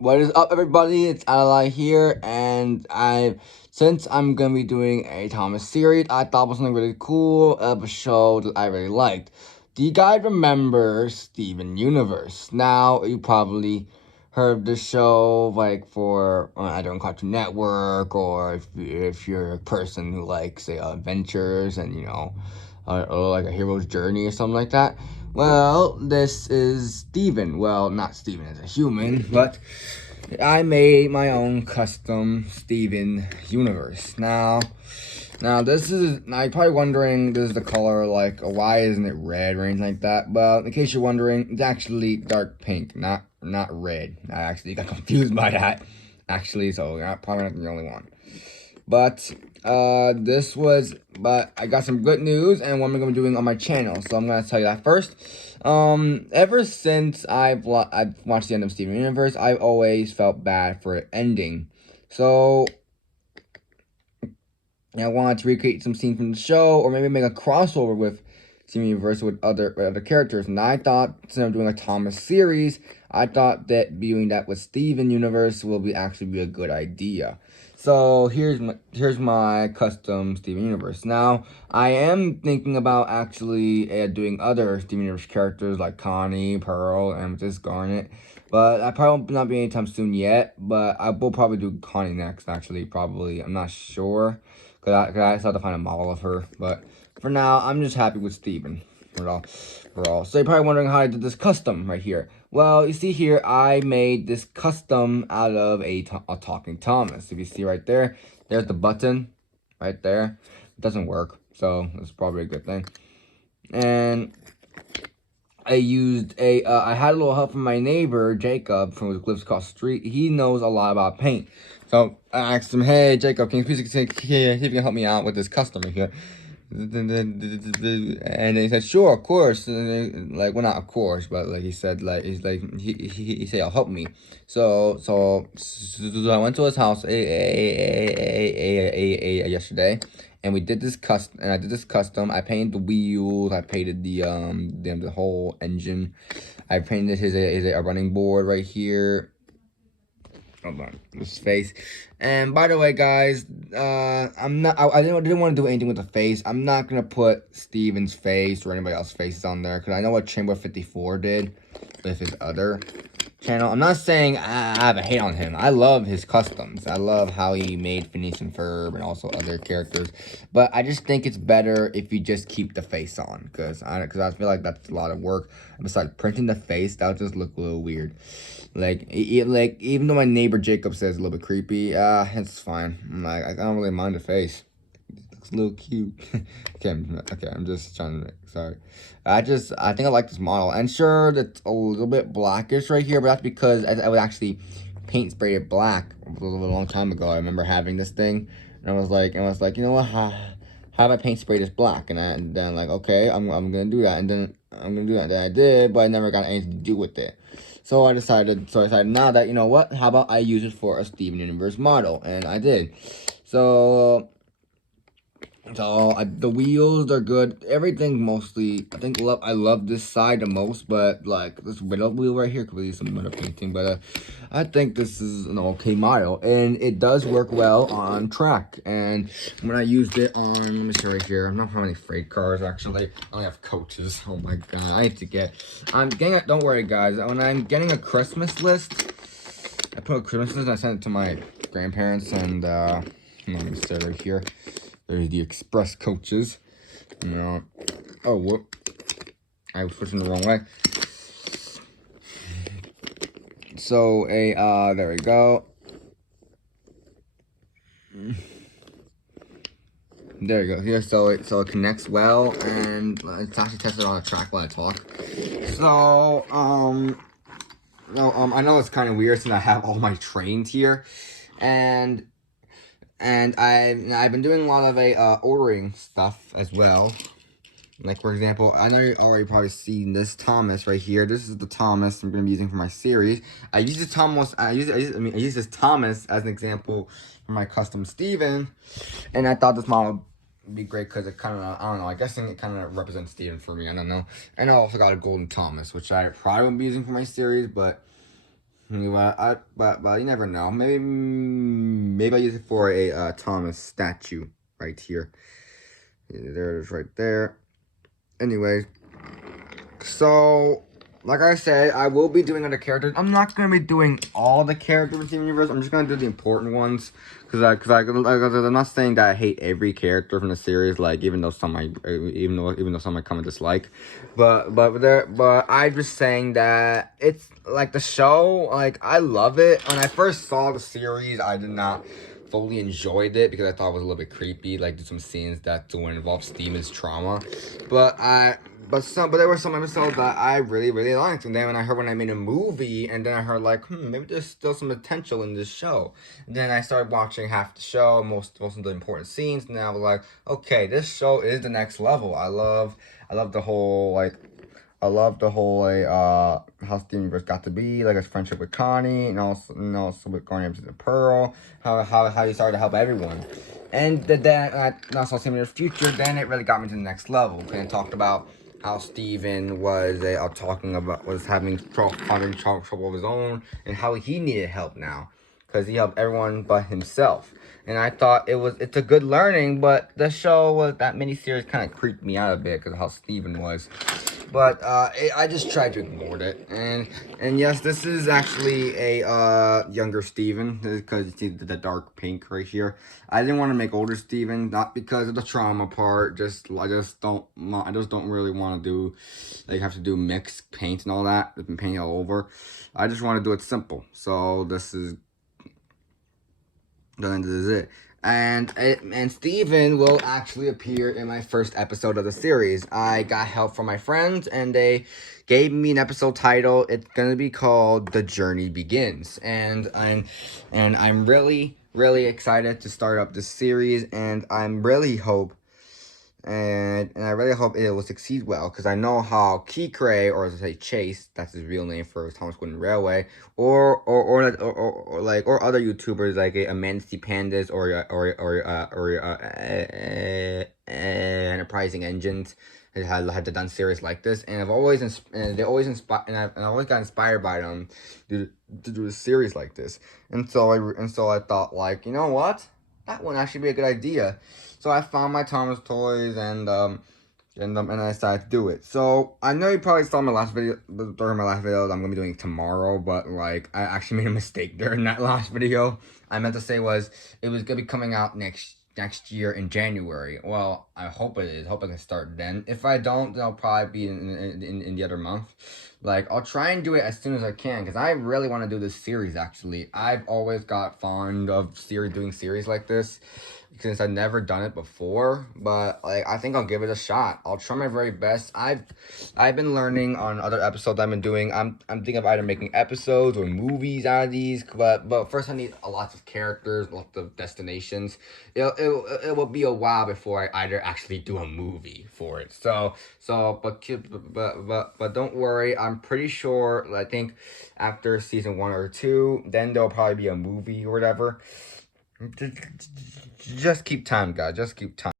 What is up, everybody? It's Ally here, and since I'm gonna be doing a Thomas series, I thought it was something really cool of a show that I really liked. Do you guys remember Steven Universe? Now you probably heard the show like for either on Cartoon Network, or if you're a person who likes say adventures and or like a hero's journey or something like that. Well, this is Steven. Well, not Steven as a human, but I made my own custom Steven universe. Now this is, now you're probably wondering, this is the color, like, why isn't it red or anything like that? Well, in case you're wondering, it's actually dark pink, not red. I actually got confused by that, actually, so you're probably not the only one. But but I got some good news and what I'm gonna be doing on my channel. So I'm gonna tell you that first. Ever since I've watched the end of Steven Universe, I've always felt bad for it ending. So I wanted to recreate some scenes from the show, or maybe make a crossover with Steven Universe with other characters. And I thought, instead of doing a Thomas series, I thought that doing that with Steven Universe will actually be a good idea. So here's my custom Steven Universe. Now I am thinking about actually doing other Steven Universe characters like Connie, Pearl, Amethyst, Garnet, but I probably will not be anytime soon yet. But I will probably do Connie next. Actually, probably, I'm not sure, cause I just have to find a model of her. But for now, I'm just happy with Steven. For all. So you're probably wondering how I did this custom right here. Well, you see here, I made this custom out of a talking Thomas. If you see right there, there's the button right there. It doesn't work, so that's probably a good thing. And I used I had a little help from my neighbor, Jacob, from Glyphs Across the Street. He knows a lot about paint. So I asked him, hey, Jacob, can you please see if you can help me out with this custom right here? And he said, sure, of course. Like, well, not of course, but like he said, like he said, "I'll help me." So I went to his house yesterday, and we did this custom. And I did this custom. I painted the wheels. I painted the whole engine. I painted his a running board right here. Hold on, his face. And by the way, guys, I didn't want to do anything with the face. I'm not gonna put Steven's face or anybody else's faces on there, because I know what Chamber 54 did with his other channel. I'm not saying I have a hate on him. I love his customs. I love how he made Phineas and Ferb and also other characters. But I just think it's better if you just keep the face on, because I feel like that's a lot of work. Besides printing the face, that would just look a little weird. Like even though my neighbor Jacob says it's a little bit creepy, it's fine. I don't really mind the face. It looks a little cute. okay, I'm just trying to sorry. I think I like this model. And sure, that's a little bit blackish right here, but that's because I would actually paint spray it black a long time ago. I remember having this thing, and I was like, you know what? How about I paint spray this black? And then like, okay, I'm gonna do that, and then I'm gonna do that. Then I did, but I never got anything to do with it. So I decided now that, you know what, how about I use it for a Steven Universe model? And I did. So the wheels are good. Everything mostly, I love this side the most, but like this middle wheel right here could be some better painting. But I think this is an okay model, and it does work well on track. And when I used it on, let me see right here, I'm not having any freight cars actually. I only have coaches. Oh my god, I need to get. Don't worry guys. When I'm getting a Christmas list, I put a Christmas list and I sent it to my grandparents, and let me see right here. There's the express coaches. You know, oh, whoop. I was pushing the wrong way. So, there we go. There you go. Here, so it connects well, and it's actually tested on a track while I talk. So, I know it's kind of weird since I have all my trains here, and I've been doing a lot of ordering stuff as well. Like, for example, I know you already probably seen this Thomas right here. This is the Thomas I'm gonna be using for my series. I use this Thomas as an example for my custom Steven, and I thought this model would be great because it kind of, I don't know, I guess it kind of represents Steven for me. I don't know. And I also got a Golden Thomas, which I probably won't be using for my series, but But you never know. Maybe I'll use it for a Thomas statue right here. There it is right there. Anyways, so like I said, I will be doing other characters. I'm not gonna be doing all the characters in Steven Universe. I'm just gonna do the important ones, I'm not saying that I hate every character from the series. Like even though some I come and dislike, but I'm just saying that it's like the show. Like I love it. When I first saw the series, I did not fully enjoyed it because I thought it was a little bit creepy. Like some scenes that do involve Steven's trauma, but there were some episodes that I really liked, and then when I made a movie, and then I heard like, maybe there's still some potential in this show. And then I started watching half the show, most of the important scenes, and then I was like, okay, this show is the next level. I love the whole how Steven Universe got to be, like his friendship with Connie, and also with Guardians of the Pearl, how he started to help everyone. And then I saw Steven Universe Future, then it really got me to the next level, and talked about how Steven was having trouble of his own, and how he needed help now, because he helped everyone but himself. And I thought it's a good learning, but the show that miniseries kind of creeped me out a bit because of how Steven was. But I just tried to ignore it, and yes, this is actually a younger Steven because you see the dark pink right here. I didn't want to make older Steven, not because of the trauma part. I just don't really want to do have to do mixed paint and all that, paint all over. I just want to do it simple. So this is it. And Steven will actually appear in my first episode of the series. I got help from my friends, and they gave me an episode title. It's gonna be called "The Journey Begins," and I'm really excited to start up this series, and I really hope it will succeed well, because I know how Kikray, or as I say Chase, that's his real name for Thomas Golden Railway, or other YouTubers like Amanda C. Pandas or Enterprising Engines had done series like this, and I've always got inspired by them to do a series like this, and so I thought, like, you know what, that would actually be a good idea. So I found my Thomas toys, and I decided to do it. So I know you probably saw my last video, during my last video that I'm gonna be doing tomorrow, but like I actually made a mistake during that last video. I meant to say it was gonna be coming out next year in January. Well, I hope it is. Hope I can start then. If I don't, then I'll probably be in the other month. Like, I'll try and do it as soon as I can, because I really want to do this series, actually. I've always got fond of doing series like this, since I've never done it before, but like I think I'll give it a shot. I'll try my very best. I've been learning on other episodes I've been doing. I'm thinking of either making episodes or movies out of these, but first I need lots of characters, lots of destinations. It will be a while before I either actually do a movie for it. But don't worry. I'm pretty sure. I think after season 1 or 2, then there'll probably be a movie or whatever. Just keep time, guys. Just keep time.